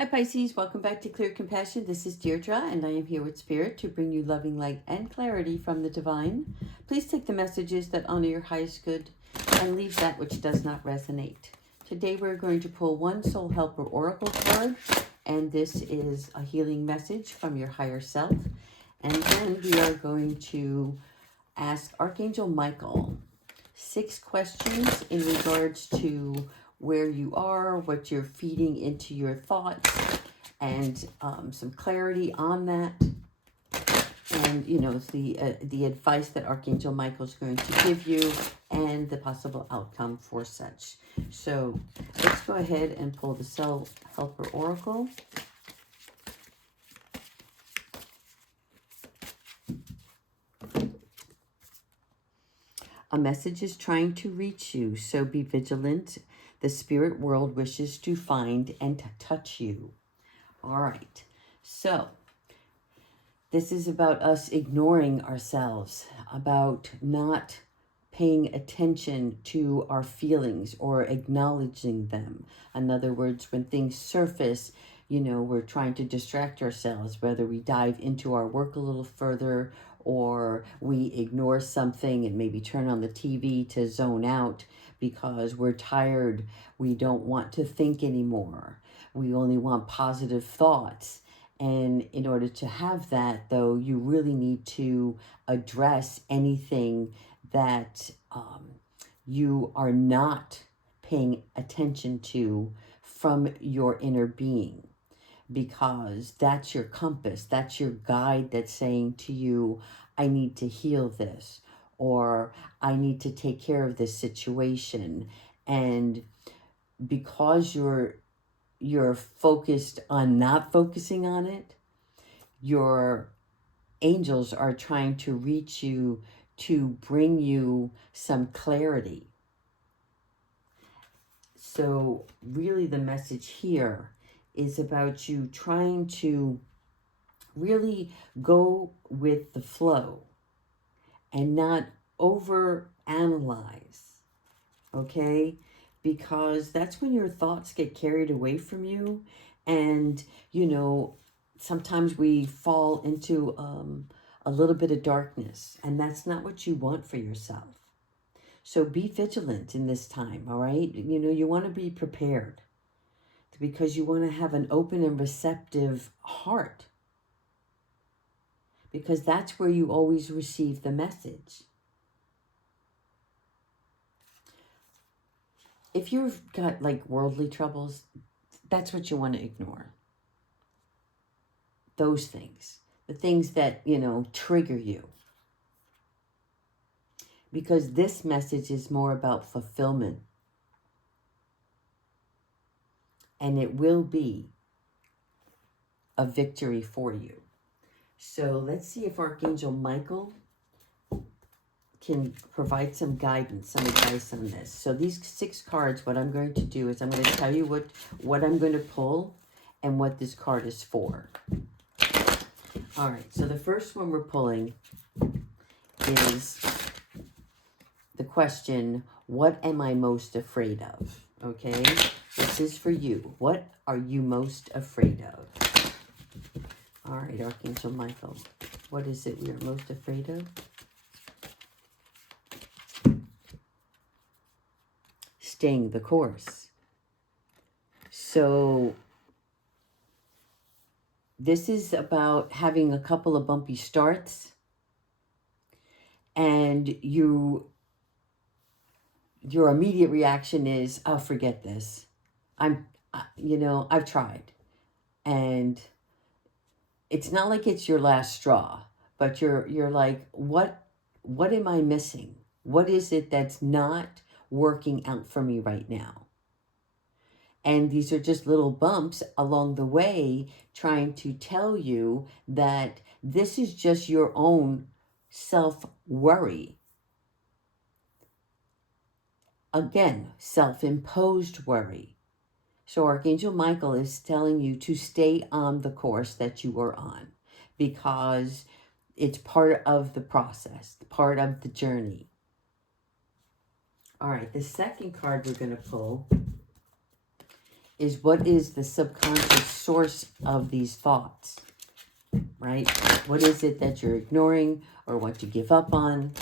Hi Pisces, welcome back to Clear Compassion. This is Deirdre and I am here with Spirit to bring you loving light and clarity from the divine. Please take the messages that honor your highest good and leave that which does not resonate. Today we're going to pull one Soul Helper Oracle card, and this is a healing message from your higher self. And then we are going to ask Archangel Michael 6 questions in regards to where you are, what you're feeding into your thoughts, and some clarity on that. And, you know, the advice that Archangel Michael is going to give you and the possible outcome for such. So let's go ahead and pull the Soul Helper Oracle. A message is trying to reach you, so be vigilant. The spirit world wishes to find and touch you. All right. So this is about us ignoring ourselves, about not paying attention to our feelings or acknowledging them. In other words, when things surface, you know, we're trying to distract ourselves, whether we dive into our work a little further or we ignore something and maybe turn on the TV to zone out because we're tired. We don't want to think anymore. We only want positive thoughts. And in order to have that, though, you really need to address anything that you are not paying attention to from your inner being, because that's your compass, that's your guide that's saying to you, I need to heal this, or I need to take care of this situation. And because you're focused on not focusing on it, your angels are trying to reach you to bring you some clarity. So really the message here is about you trying to really go with the flow and not overanalyze, okay? Because that's when your thoughts get carried away from you. And, you know, sometimes we fall into a little bit of darkness, and that's not what you want for yourself. So be vigilant in this time, all right? You know, you want to be prepared because you want to have an open and receptive heart, because that's where you always receive the message. If you've got like worldly troubles, that's what you want to ignore. Those things, the things that, you know, trigger you. Because this message is more about fulfillment. And it will be a victory for you. So let's see if Archangel Michael can provide some guidance, some advice on this. So these 6 cards, what I'm going to do is I'm going to tell you what I'm going to pull and what this card is for. All right, so the first one we're pulling is the question, what am I most afraid of? Okay, this is for you. What are you most afraid of? All right, Archangel Michael, what is it we are most afraid of? Staying the course. So this is about having a couple of bumpy starts, and your immediate reaction is, oh, forget this. I've tried. And it's not like it's your last straw, but you're like, what am I missing? What is it that's not working out for me right now? And these are just little bumps along the way trying to tell you that this is just your own self-worry. Again, self-imposed worry. So Archangel Michael is telling you to stay on the course that you are on, because it's part of the process, part of the journey. All right, the second card we're going to pull is what is the subconscious source of these thoughts, right? What is it that you're ignoring or want to give up on?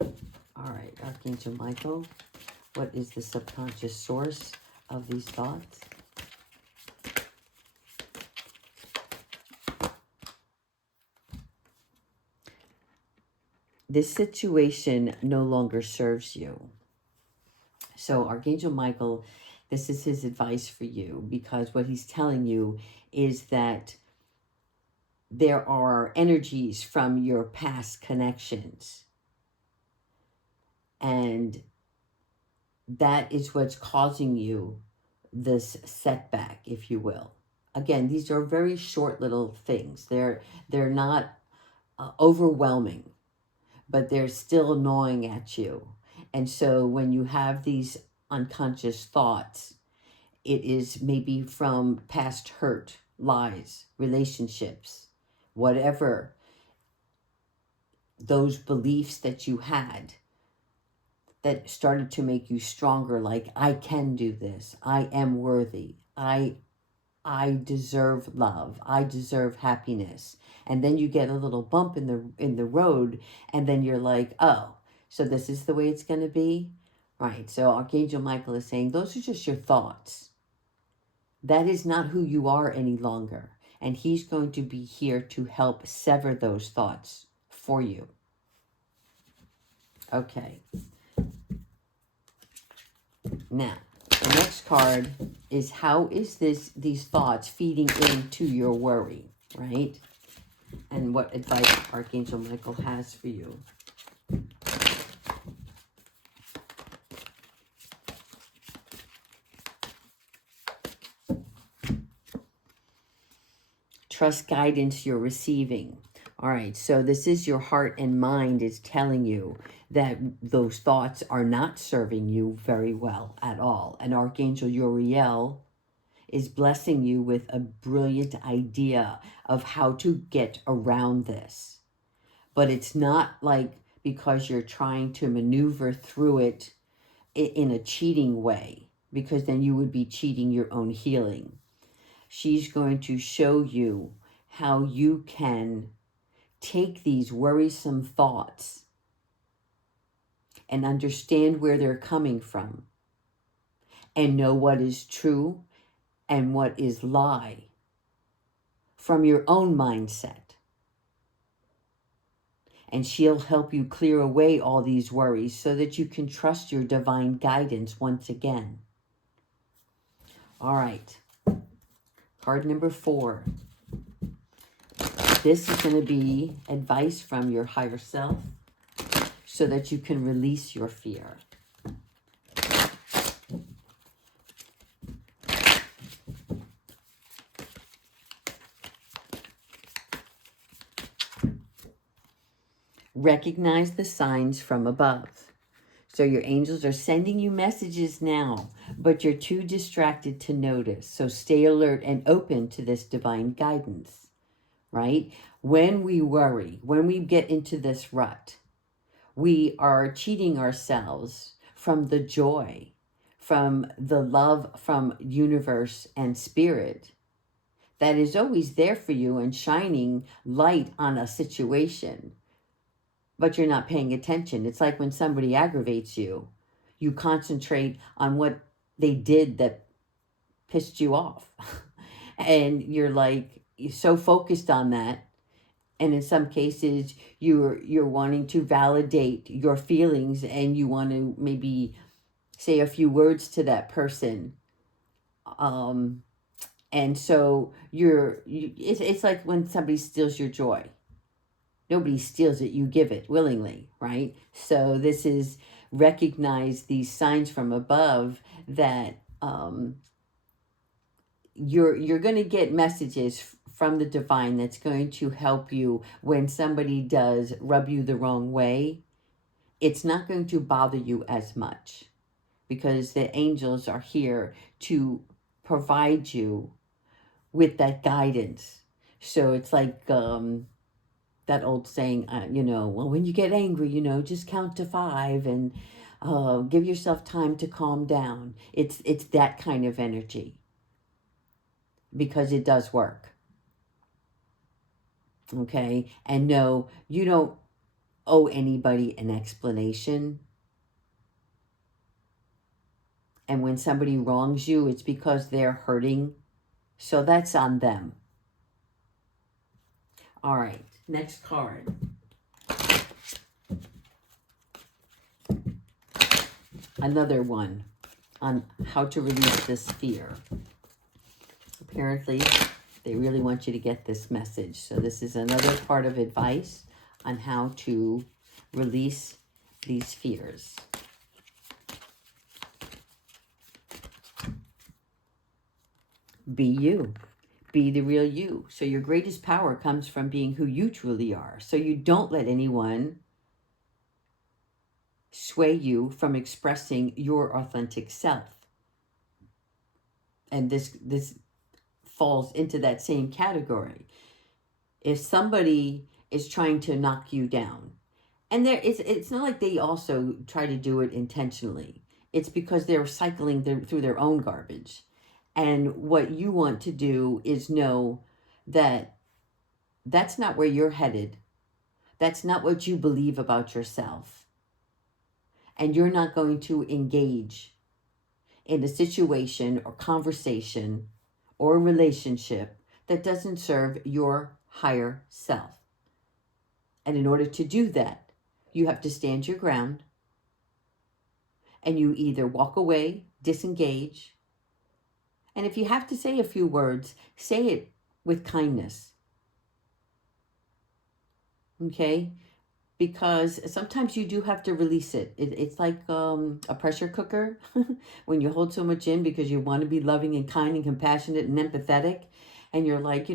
All right, Archangel Michael, what is the subconscious source of these thoughts? This situation no longer serves you. So Archangel Michael, this is his advice for you, because what he's telling you is that there are energies from your past connections, and that is what's causing you this setback, if you will. Again, these are very short little things. They're not overwhelming, but they're still gnawing at you. And so when you have these unconscious thoughts, it is maybe from past hurt, lies, relationships, whatever those beliefs that you had that started to make you stronger, like, I can do this, I am worthy, I deserve love, I deserve happiness. And then you get a little bump in the road, and then you're like, oh, so this is the way it's going to be? Right. So Archangel Michael is saying those are just your thoughts. That is not who you are any longer. And he's going to be here to help sever those thoughts for you. Okay. Now, the next card is, how is these thoughts feeding into your worry, right? And what advice Archangel Michael has for you. Trust guidance you're receiving. All right, so this is your heart and mind is telling you that those thoughts are not serving you very well at all. And Archangel Uriel is blessing you with a brilliant idea of how to get around this. But it's not like because you're trying to maneuver through it in a cheating way, because then you would be cheating your own healing. She's going to show you how you can take these worrisome thoughts and understand where they're coming from and know what is true and what is lie from your own mindset. And she'll help you clear away all these worries so that you can trust your divine guidance once again. All right. Card number 4. This is going to be advice from your higher self so that you can release your fear. Recognize the signs from above. So your angels are sending you messages now, but you're too distracted to notice. So stay alert and open to this divine guidance, right? When we worry, when we get into this rut, we are cheating ourselves from the joy, from the love from universe and spirit that is always there for you and shining light on a situation. But you're not paying attention. It's like when somebody aggravates you, you concentrate on what they did that pissed you off. And you're like, you're so focused on that. And in some cases, you're wanting to validate your feelings, and you want to maybe say a few words to that person. And so it's like when somebody steals your joy. Nobody steals it, you give it willingly, right? So this is recognize these signs from above that you're going to get messages from the divine that's going to help you when somebody does rub you the wrong way. It's not going to bother you as much because the angels are here to provide you with that guidance. So it's like that old saying, well, when you get angry, just count to 5. And Give yourself time to calm down. It's that kind of energy, because it does work. Okay? And no, you don't owe anybody an explanation. And when somebody wrongs you, it's because they're hurting. So that's on them. All right, next card. Another one on how to release this fear. Apparently, they really want you to get this message. So this is another part of advice on how to release these fears. Be you. Be the real you. So your greatest power comes from being who you truly are. So you don't let anyone sway you from expressing your authentic self. And this falls into that same category. If somebody is trying to knock you down, and it's not like they also try to do it intentionally. It's because they're cycling through their own garbage. And what you want to do is know that that's not where you're headed. That's not what you believe about yourself. And you're not going to engage in a situation or conversation or relationship that doesn't serve your higher self. And in order to do that, you have to stand your ground, and you either walk away, disengage, and if you have to say a few words, say it with kindness. Okay? Because sometimes you do have to release it. It's like a pressure cooker when you hold so much in because you want to be loving and kind and compassionate and empathetic. And you're like,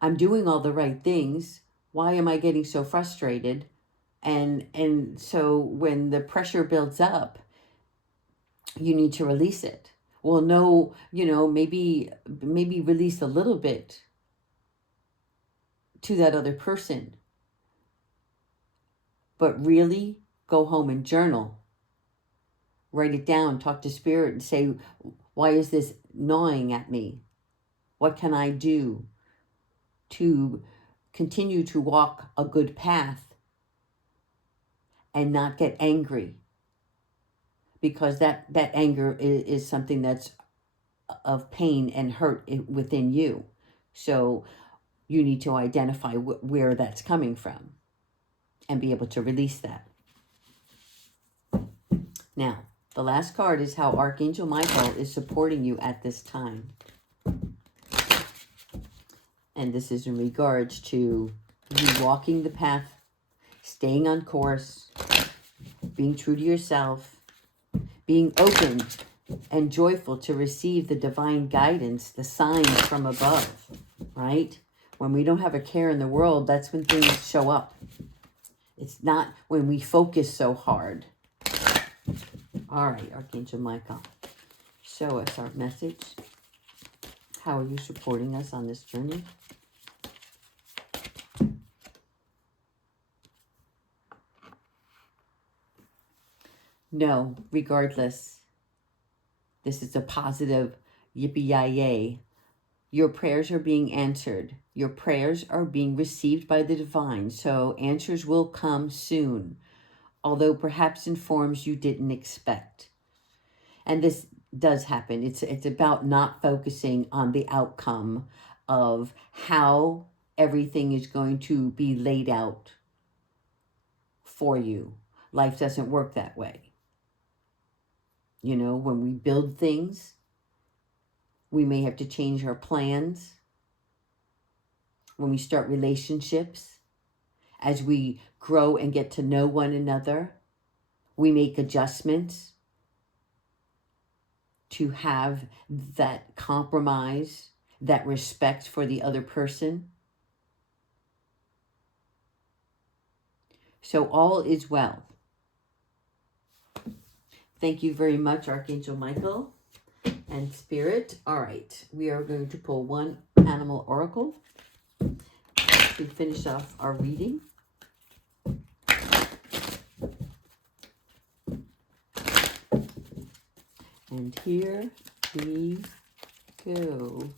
I'm doing all the right things. Why am I getting so frustrated? And so when the pressure builds up, you need to release it. Well, no, maybe release a little bit to that other person. But really go home and journal. Write it down, talk to spirit and say, why is this gnawing at me? What can I do to continue to walk a good path and not get angry? Because that anger is something that's of pain and hurt within you. So you need to identify where that's coming from and be able to release that. Now, the last card is how Archangel Michael is supporting you at this time. And this is in regards to you walking the path, staying on course, being true to yourself, being open and joyful to receive the divine guidance, the signs from above, right? When we don't have a care in the world, that's when things show up. It's not when we focus so hard. All right, Archangel Michael, show us our message. How are you supporting us on this journey? No, regardless, this is a positive yippee-yay. Your prayers are being answered. Your prayers are being received by the divine. So answers will come soon, although perhaps in forms you didn't expect. And this does happen. It's about not focusing on the outcome of how everything is going to be laid out for you. Life doesn't work that way. When we build things, we may have to change our plans. When we start relationships, as we grow and get to know one another, we make adjustments to have that compromise, that respect for the other person. So all is well. Thank you very much, Archangel Michael and Spirit. All right, we are going to pull one animal oracle to finish off our reading. And here we go.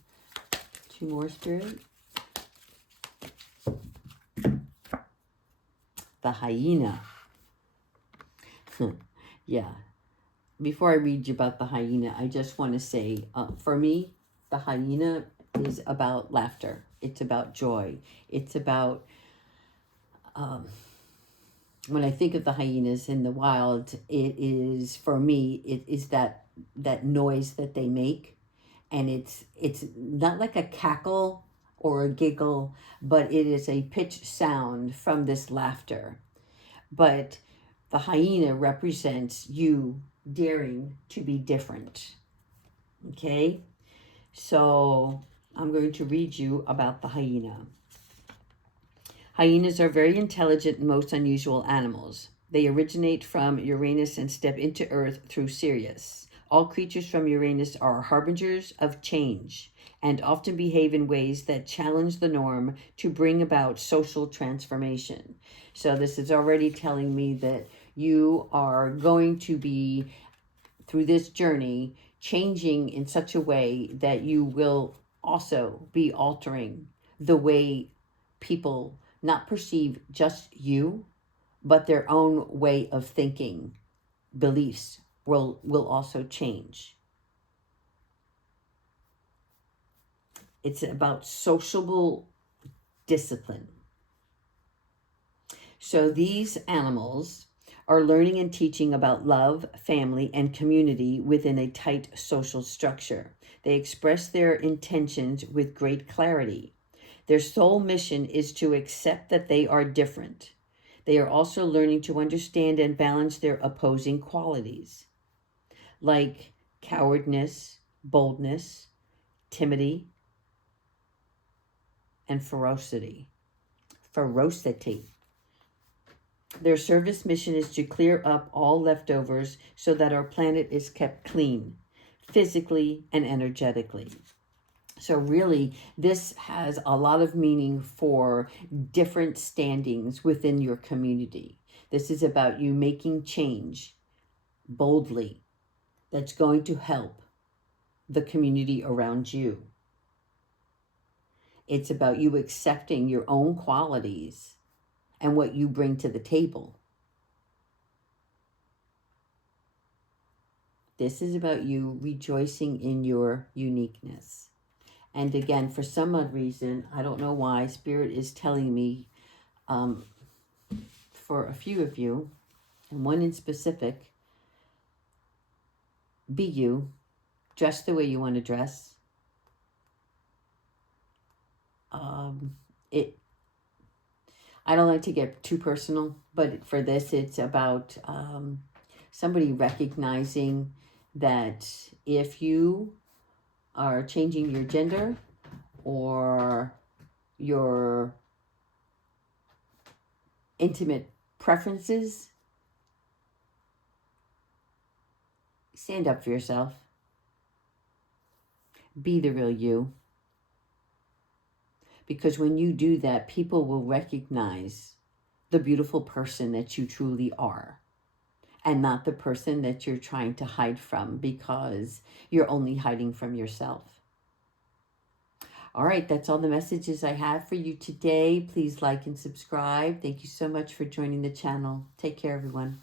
2 more, Spirit. The hyena. Yeah. Before I read you about the hyena, I just want to say, for me, the hyena is about laughter. It's about joy. It's about, when I think of the hyenas in the wild, it is, for me, it is that noise that they make. And it's not like a cackle or a giggle, but it is a pitched sound from this laughter. But the hyena represents you daring to be different. Okay? So I'm going to read you about the hyena. Hyenas are very intelligent and most unusual animals. They originate from Uranus and step into Earth through Sirius. All creatures from Uranus are harbingers of change and often behave in ways that challenge the norm to bring about social transformation. So this is already telling me that you are going to be, through this journey, changing in such a way that you will also be altering the way people not perceive just you, but their own way of thinking. Beliefs will also change. It's about sociable discipline. So these animals are learning and teaching about love, family, and community within a tight social structure. They express their intentions with great clarity. Their sole mission is to accept that they are different. They are also learning to understand and balance their opposing qualities, like cowardness, boldness, timidity, and ferocity. Their service mission is to clear up all leftovers so that our planet is kept clean, physically and energetically. So really, this has a lot of meaning for different standings within your community. This is about you making change boldly that's going to help the community around you. It's about you accepting your own qualities and what you bring to the table. This is about you rejoicing in your uniqueness. And again, for some odd reason, I don't know why, Spirit is telling me, for a few of you, and one in specific, be you, dress the way you want to dress. I don't like to get too personal, but for this, it's about somebody recognizing that if you are changing your gender or your intimate preferences, stand up for yourself. Be the real you. Because when you do that, people will recognize the beautiful person that you truly are, and not the person that you're trying to hide from because you're only hiding from yourself. All right, that's all the messages I have for you today. Please like and subscribe. Thank you so much for joining the channel. Take care, everyone.